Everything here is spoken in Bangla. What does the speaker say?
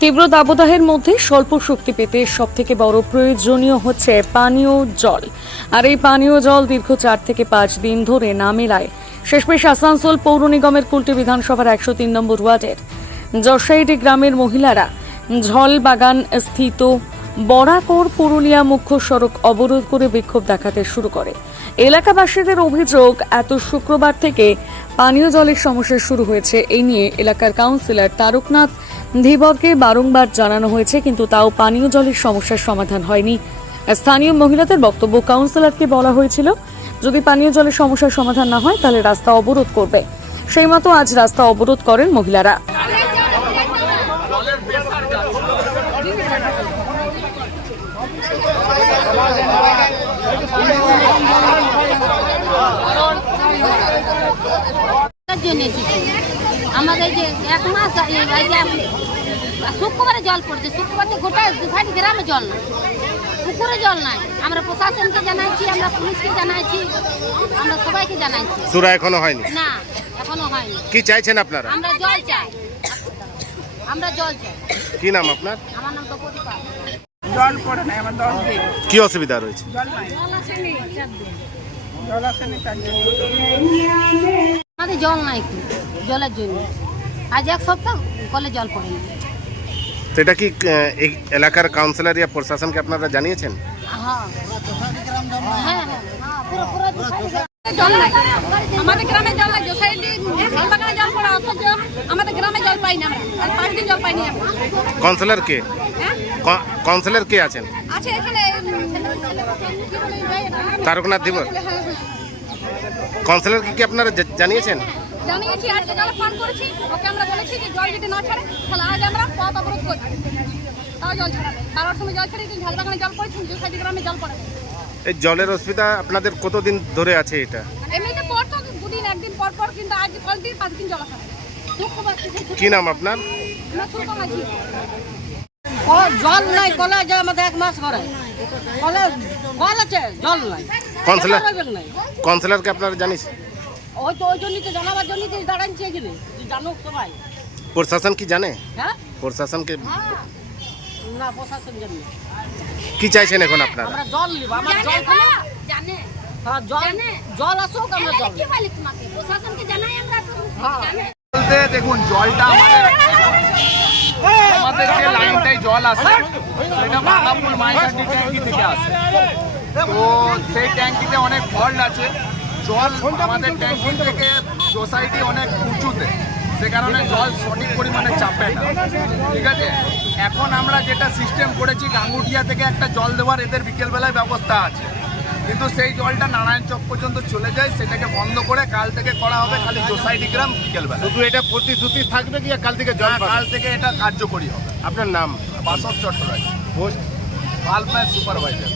তীব্র দাবদাহের মধ্যে স্বল্প শক্তি পেতে সব থেকে বড় প্রয়োজনীয় হচ্ছে পানীয় জল। আর এই পানীয় জল দীর্ঘ চার থেকে পাঁচ দিন ধরে না মেলায়। শেষমেশ আসানসোল পৌর নিগমের কুলটি বিধানসভার একশো তিন নম্বর ওয়ার্ডের। জসাইটি গ্রামের মহিলারা ঝল বাগান স্থিত বরাকর পুরুলিয়া মুখ্য সড়ক অবরোধ করে বিক্ষোভ দেখাতে শুরু করে। এলাকাবাসীদের অভিযোগ, এত শুক্রবার থেকে পানীয় জলের সমস্যা শুরু হয়েছে। এই নিয়ে এলাকার কাউন্সিলর তারকনাথ ধীবরকে বারংবার জানানো হয়েছে, কিন্তু তাও পানীয় জলের সমস্যার সমাধান হয়নি। স্থানীয় মহিলাদের বক্তব্য কাউন্সিলরকে বলা হয়েছিল, যদি পানীয় জলের সমস্যার সমাধান না হয়, তাহলে রাস্তা অবরোধ করবে। সেই মতো আজ রাস্তা অবরোধ করেন মহিলারা তার জন্য এসেছি আমাদের যে এক মাস শুক্রবারে জল পড়ছে। শুক্রবার গোটা দুখানি গ্রামে জল নাই। পুকুরে জল নাই। আমরা প্রশাসনকে জানাইছি আমরা পুলিশকে জানাইছি আমরা সবাইকে জানাইছি। সুরা এখনও হয়নি? না এখনও হয়নি। কি চাইছেন আপনারা? আমরা জল চাই। আমরা জল চাই। কি নাম আপনার? আমার নাম তো জল পড়ে নাই আমার দশ দিন। কি অসুবিধা রয়েছে? জল নাই। জল আসেনি তার জন্য আমাদের জল নাই কি জলের জন্য। আজ এক সপ্তাহ কলে জল পড়েনি তো এটা কি এই এলাকার কাউন্সিলর ইয়া প্রশাসনকে আপনারা জানিয়েছেন? হ্যাঁ। হ্যাঁ হ্যাঁ। পুরো পুরো জল নাই আমাদের গ্রামে জল জল পড়া অথচ আমাদের গ্রামে জল পাই না আমরা। পাঁচ দিন জল পাইনি কাউন্সিলর হ্যাঁ কা- কাউন্সিলর কে আছেন? বলে তারকনাথ ধীবর হ্যাঁ, হ্যাঁ। কাউন্সিলরকে কি আপনারা জানিয়েছেন? জানিয়েছি আর সকালে ফোন করেছি ওকে আমরা বলেছি যে জল যদি না ছাড়ে তাহলে আজ আমরা পথ অবরোধ করি তাও জল ছাড়াবে বারোর সময় জল ছাড়ি ঝালবাগানে জল পড়েছি সোসাইটি গ্রামে জল পড়ে। এই জলের অসুবিধা আপনাদের কতদিন ধরে আছে এটা? এমনিতে পড়তো দুদিন একদিন পর পর কিন্তু আজ কল দিন পাঁচ দিন জল আসে না। শুক্রবার থেকে কি নাম আপনার? জল নাই কলে যে আমাদের এক মাস করে কলে কল আছে জল নাই। কাউন্সিলর কাউন্সিলরকে আপনারা জানিয়েছেন ওই তো ওই জন্যই তো জানাবার জন্যই তো দাঁড়াচ্ছি এখানে। জানুক সবাই। প্রশাসন কি জানে? হ্যাঁ? প্রশাসনকে না প্রশাসন জানি। না। কি চাইছেন এখন আপনারা? আমরা জল নিব আমার জল। জানে। হ্যাঁ জল। জল আসুক আমরা জল কি বলি তোমাকে? প্রশাসনকে জানাই আমরা হ্যাঁ। জানে। বলতে দেখুন জলটা আমাদের আমাদের যে লাইনটায় জল আসে সেটা বাংলাপুর মাইকান্ডি ট্যাঙ্কি থেকে আসে। তো সেই ট্যাঙ্কিতে অনেক ফল্ট আছে। জল আমাদের ট্যাঙ্কি থেকে সোসাইটি অনেক উঁচুতে। সে কারণে জল সঠিক পরিমাণে চাপে না। ঠিক আছে? এখন আমরা যেটা সিস্টেম করেছি গাঙ্গুটিয়া থেকে একটা জল দেওয়ার এদের বিকেলবেলায় ব্যবস্থা আছে। কিন্তু সেই জলটা নারায়ণ চক পর্যন্ত চলে যায় সেটাকে বন্ধ করে কাল থেকে করা হবে খালি সোসাইটি গ্রাম বিকেলবেলা। শুধু এটা প্রতিশ্রুতি থাকবে কি কাল থেকে জল কাল থেকে এটা কার্যকরী হবে। আপনার নাম? বাসব চট্টরাজ পোস্ট। সুপারভাইজার।